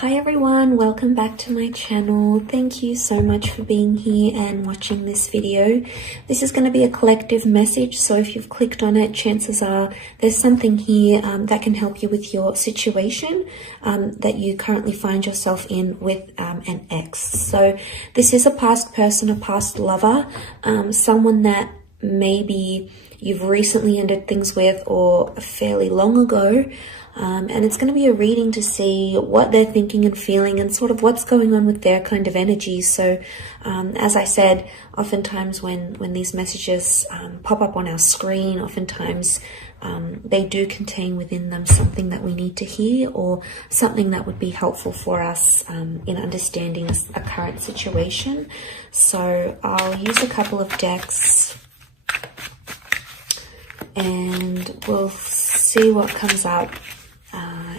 Hi everyone, welcome back to my channel. Thank you so much for being here and watching this video. This is going to be a collective message, so if you've clicked on it, chances are there's something here that can help you with your situation that you currently find yourself in with an ex. So this is a past person, a past lover, someone that maybe you've recently ended things with or fairly long ago. And it's going to be a reading to see what they're thinking and feeling and sort of what's going on with their kind of energy. So as I said, oftentimes when these messages pop up on our screen, oftentimes they do contain within them something that we need to hear or something that would be helpful for us in understanding a current situation. So I'll use a couple of decks and we'll see what comes up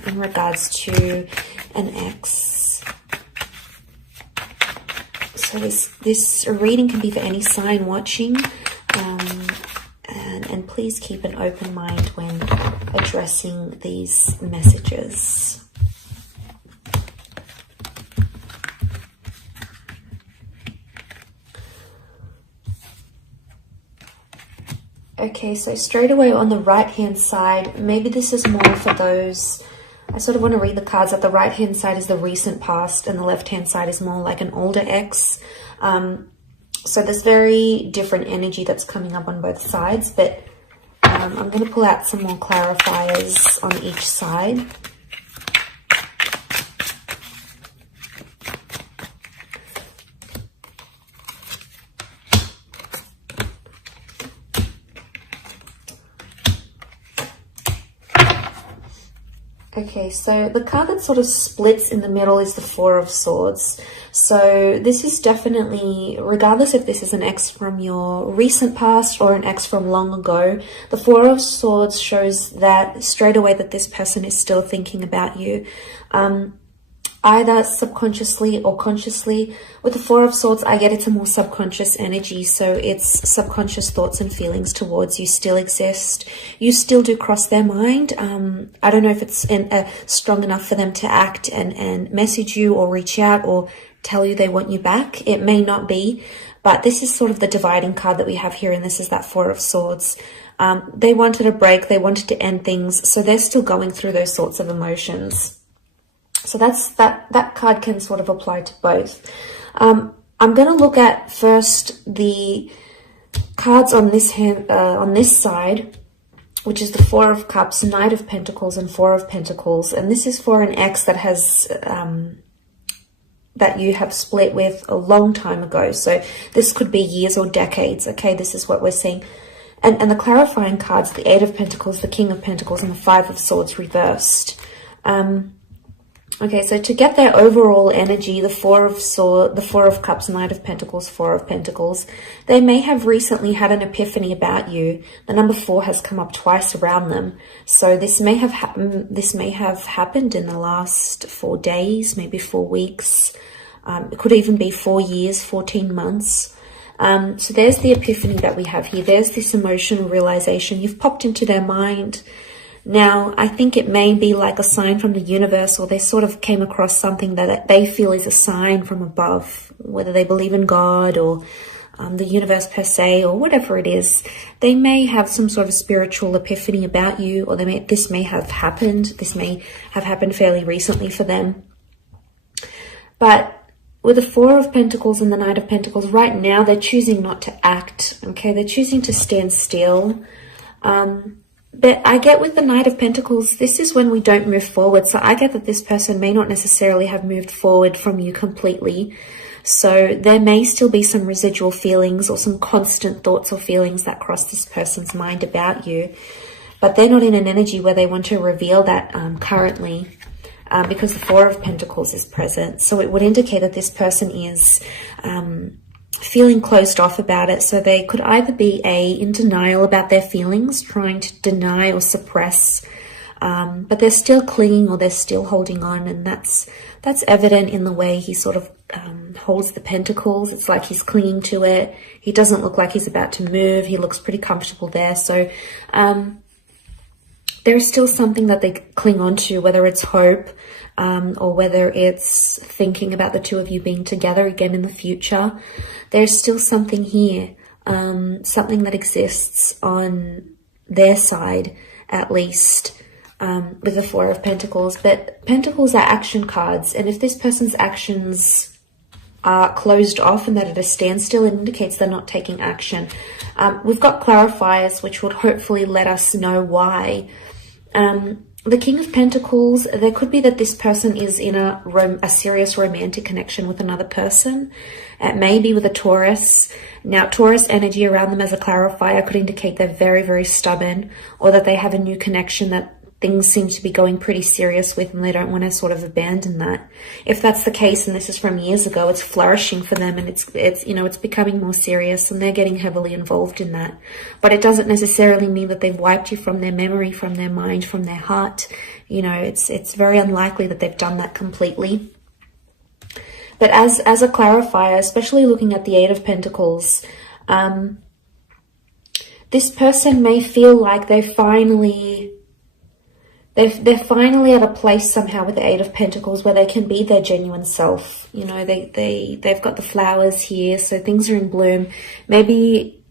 in regards to an ex. So this reading can be for any sign watching, and please keep an open mind when addressing these messages. Okay, so straight away on the right-hand side, maybe this is more for those, I sort of want to read the cards that the right-hand side is the recent past and the left-hand side is more like an older ex. So there's very different energy that's coming up on both sides, but I'm going to pull out some more clarifiers on each side. Okay, so the card that sort of splits in the middle is the Four of Swords. So this is definitely, regardless if this is an ex from your recent past or an ex from long ago, the Four of Swords shows that straight away that this person is still thinking about you. Either subconsciously or consciously. With the Four of Swords, I get it's a more subconscious energy. So it's subconscious thoughts and feelings towards you still exist. You still do cross their mind. I don't know if it's strong enough for them to act and message you or reach out or tell you they want you back. It may not be, but this is sort of the dividing card that we have here. And this is that Four of Swords. They wanted a break. They wanted to end things. So they're still going through those sorts of emotions. So that card can sort of apply to both. I'm going to look at first the cards on this hand, on this side, which is the Four of Cups, Knight of Pentacles, and Four of Pentacles. And this is for an ex that has that you have split with a long time ago. So this could be years or decades. Okay, this is what we're seeing. And the clarifying cards, the Eight of Pentacles, the King of Pentacles, and the Five of Swords reversed. Okay, so to get their overall energy, the Four of Cups, Knight of Pentacles, Four of Pentacles, they may have recently had an epiphany about you. The number 4 has come up twice around them. So this may have happened in the last 4 days, maybe 4 weeks. It could even be 4 years, 14 months. So there's the epiphany that we have here. There's this emotional realization. You've popped into their mind. Now, I think it may be like a sign from the universe, or they sort of came across something that they feel is a sign from above, whether they believe in God or the universe per se, or whatever it is. They may have some sort of spiritual epiphany about you, or this may have happened. This may have happened fairly recently for them. But with the Four of Pentacles and the Knight of Pentacles, right now they're choosing not to act. Okay, they're choosing to stand still. But I get with the Knight of Pentacles, this is when we don't move forward. So I get that this person may not necessarily have moved forward from you completely. So there may still be some residual feelings or some constant thoughts or feelings that cross this person's mind about you. But they're not in an energy where they want to reveal that currently because the Four of Pentacles is present. So it would indicate that this person is feeling closed off about it. So they could either be in denial about their feelings, trying to deny or suppress, but they're still clinging or they're still holding on. And that's evident in the way he sort of holds the pentacles. It's like he's clinging to it. He doesn't look like he's about to move. He looks pretty comfortable there. So there's still something that they cling on to, whether it's hope, or whether it's thinking about the two of you being together again in the future. There's still something here, something that exists on their side, at least, with the Four of Pentacles. But Pentacles are action cards, and if this person's actions are closed off and that at a standstill, it indicates they're not taking action. We've got clarifiers which would hopefully let us know why. The King of Pentacles, there could be that this person is in a serious romantic connection with another person. It may be with a Taurus. Now, Taurus energy around them as a clarifier could indicate they're very, very stubborn, or that they have a new connection that things seem to be going pretty serious with, and they don't want to sort of abandon that. If that's the case, and this is from years ago, it's flourishing for them, and it's becoming more serious, and they're getting heavily involved in that. But it doesn't necessarily mean that they've wiped you from their memory, from their mind, from their heart. It's very unlikely that they've done that completely. But as a clarifier, especially looking at the Eight of Pentacles, this person may feel like they're finally at a place somehow with the Eight of Pentacles where they can be their genuine self. They've got the flowers here, so things are in bloom. Maybe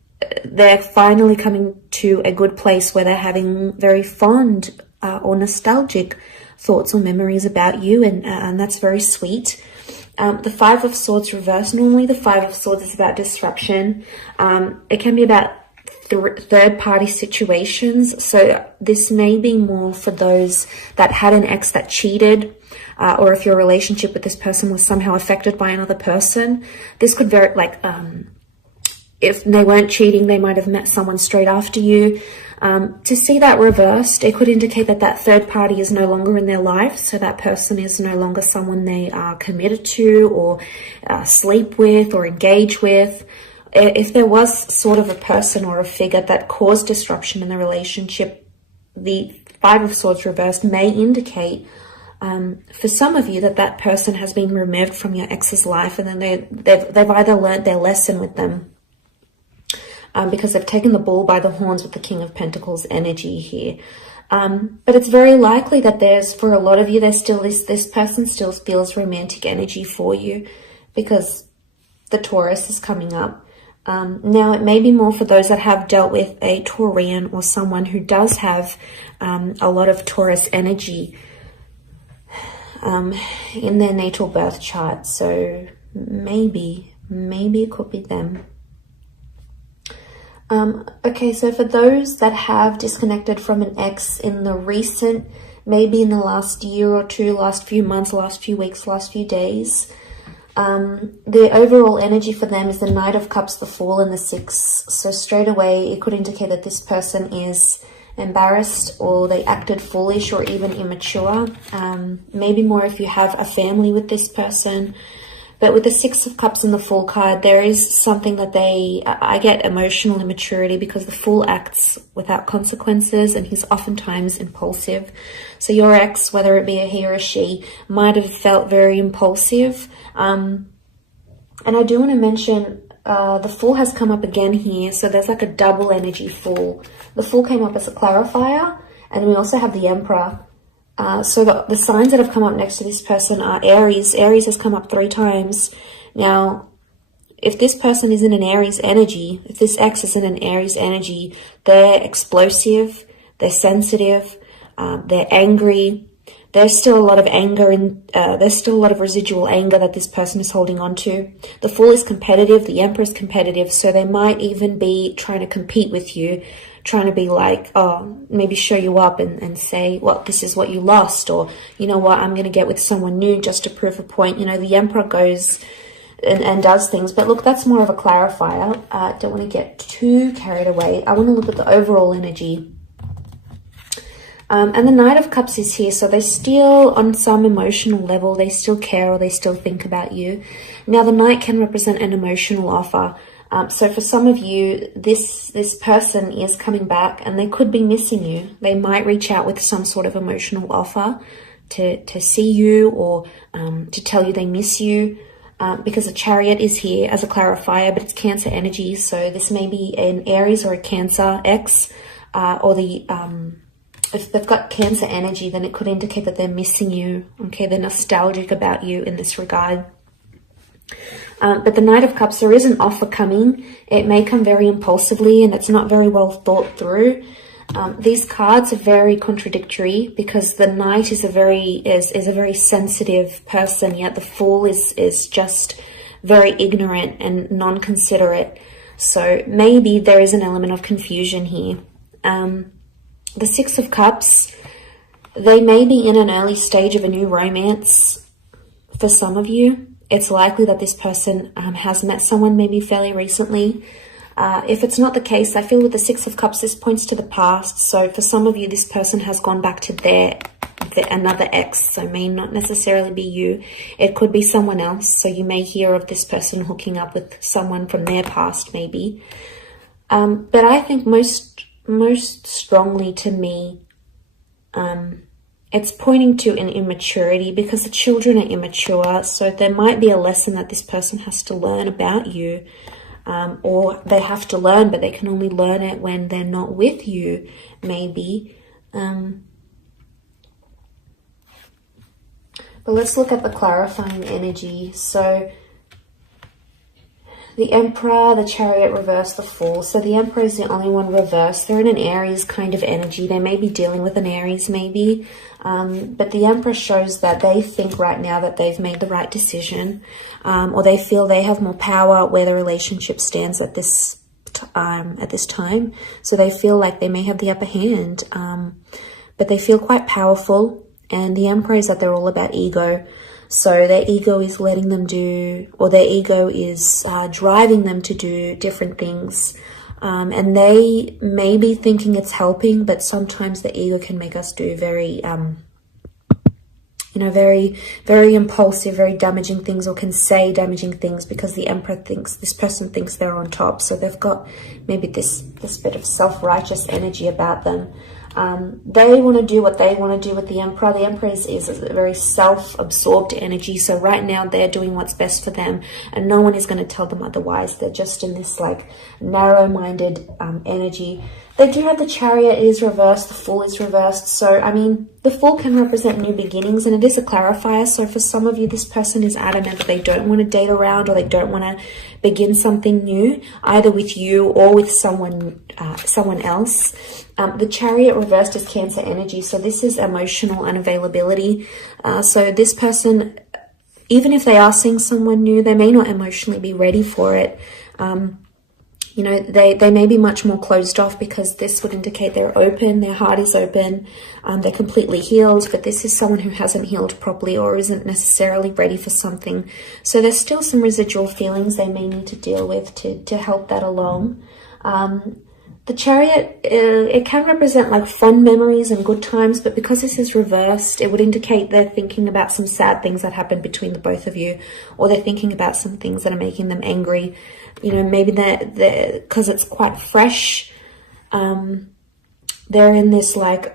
they're finally coming to a good place where they're having very fond or nostalgic thoughts or memories about you, and that's very sweet. The Five of Swords reversed. Normally the Five of Swords is about disruption. It can be about third-party situations. So this may be more for those that had an ex that cheated, or if your relationship with this person was somehow affected by another person. This could very, if they weren't cheating, they might have met someone straight after you. To see that reversed, it could indicate that that third party is no longer in their life. So that person is no longer someone they are committed to, or sleep with, or engage with. If there was sort of a person or a figure that caused disruption in the relationship, the Five of Swords reversed may indicate for some of you that person has been removed from your ex's life, and then they've either learned their lesson with them, because they've taken the bull by the horns with the King of Pentacles energy here. But it's very likely that for a lot of you, there's still this person still feels romantic energy for you, because the Taurus is coming up. Now, it may be more for those that have dealt with a Taurian or someone who does have a lot of Taurus energy in their natal birth chart. So maybe it could be them. Okay, so for those that have disconnected from an ex in the recent, maybe in the last year or two, last few months, last few weeks, last few days, the overall energy for them is the Knight of Cups, the Fool, and the Six. So straight away, it could indicate that this person is embarrassed, or they acted foolish, or even immature. Maybe more if you have a family with this person. But with the Six of Cups and the Fool card, there is something that I get emotional immaturity, because the Fool acts without consequences, and he's oftentimes impulsive. So your ex, whether it be a he or a she, might have felt very impulsive. And I do want to mention, the Fool has come up again here. So there's like a double energy Fool. The Fool came up as a clarifier, and we also have the Emperor. So the signs that have come up next to this person are Aries. Aries has come up 3 times. Now, if this person is in an Aries energy, if this ex is in an Aries energy, they're explosive, they're sensitive, they're angry. There's still a lot of anger, and there's still a lot of residual anger that this person is holding on to. The Fool is competitive, the Emperor is competitive, so they might even be trying to compete with you, trying to be like, oh, maybe show you up and say, well, this is what you lost, or, you know what, I'm going to get with someone new just to prove a point. The Emperor goes and does things. But look, that's more of a clarifier. Don't want to get too carried away. I want to look at the overall energy. And the Knight of Cups is here, so they still, on some emotional level, they still care, or they still think about you. Now, the Knight can represent an emotional offer. So for some of you, this person is coming back, and they could be missing you. They might reach out with some sort of emotional offer to see you, or to tell you they miss you, because the Chariot is here as a clarifier, but it's Cancer energy. So this may be an Aries or a Cancer ex, or the if they've got Cancer energy, then it could indicate that they're missing you. Okay, they're nostalgic about you in this regard. But the Knight of Cups, there is an offer coming. It may come very impulsively and it's not very well thought through. These cards are very contradictory because the Knight is a very sensitive person, yet the Fool is just very ignorant and non-considerate. So maybe there is an element of confusion here. The Six of Cups, they may be in an early stage of a new romance for some of you. It's likely that this person has met someone maybe fairly recently. If it's not the case, I feel with the Six of Cups, this points to the past. So for some of you, this person has gone back to another ex. So may not necessarily be you. It could be someone else. So you may hear of this person hooking up with someone from their past, maybe. But I think most strongly to me, it's pointing to an immaturity because the children are immature. So there might be a lesson that this person has to learn about you. Or they have to learn, but they can only learn it when they're not with you, maybe. But let's look at the clarifying energy. So the Emperor, the Chariot reverse, the Fool. So the Emperor is the only one reversed. They're in an Aries kind of energy. They may be dealing with an Aries maybe. But the Emperor shows that they think right now that they've made the right decision. Or they feel they have more power where the relationship stands at this time. So they feel like they may have the upper hand. But they feel quite powerful. And the Emperor is that they're all about ego. So their ego is letting them do, or their ego is driving them to do different things. And they may be thinking it's helping, but sometimes the ego can make us do very, very, very impulsive, very damaging things, or can say damaging things because the Emperor thinks, this person thinks they're on top. So they've got maybe this bit of self-righteous energy about them. They want to do what they want to do with the Emperor. The Emperor is a very self-absorbed energy. So right now they're doing what's best for them and no one is going to tell them otherwise. They're just in this like narrow-minded energy. They do have the Chariot is reversed. The Fool is reversed. So, I mean, the Fool can represent new beginnings and it is a clarifier. So for some of you, this person is adamant that they don't want to date around or they don't want to begin something new, either with you or with someone else. The Chariot reversed is Cancer energy. So this is emotional unavailability. So this person, even if they are seeing someone new, they may not emotionally be ready for it. They may be much more closed off because this would indicate they're open, their heart is open, they're completely healed, but this is someone who hasn't healed properly or isn't necessarily ready for something. So there's still some residual feelings they may need to deal with to help that along. The Chariot, it can represent like fond memories and good times, but because this is reversed, it would indicate they're thinking about some sad things that happened between the both of you, or they're thinking about some things that are making them angry. Maybe they're because it's quite fresh. They're in this like,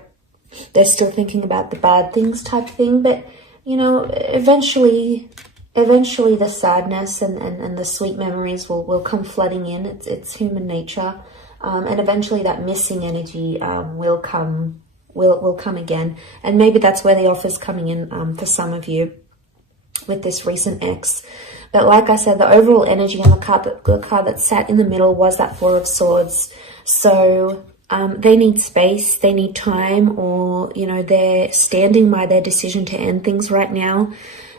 they're still thinking about the bad things type thing, but eventually the sadness and the sweet memories will come flooding in. It's human nature. And eventually that missing energy will come again. And maybe that's where the offer's coming in for some of you with this recent ex. But like I said, the overall energy on the card that sat in the middle was that Four of Swords. So they need space, they need time, or, they're standing by their decision to end things right now.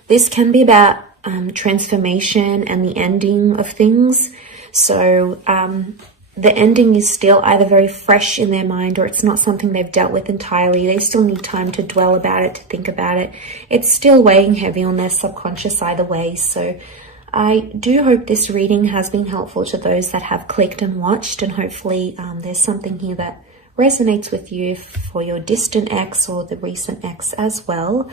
This can be about transformation and the ending of things. So the ending is still either very fresh in their mind or it's not something they've dealt with entirely. They still need time to dwell about it, to think about it. It's still weighing heavy on their subconscious either way. So I do hope this reading has been helpful to those that have clicked and watched, and hopefully there's something here that resonates with you for your distant ex or the recent ex as well.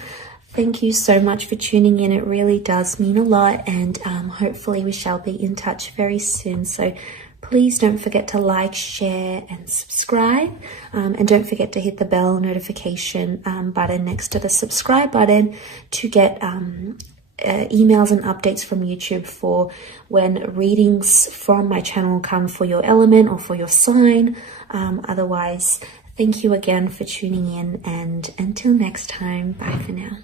Thank you so much for tuning in. It really does mean a lot, and hopefully we shall be in touch very soon. So please don't forget to like, share, and subscribe. And don't forget to hit the bell notification button next to the subscribe button to get emails and updates from YouTube for when readings from my channel come for your element or for your sign. Otherwise, Thank you again for tuning in, and until next time, bye for now.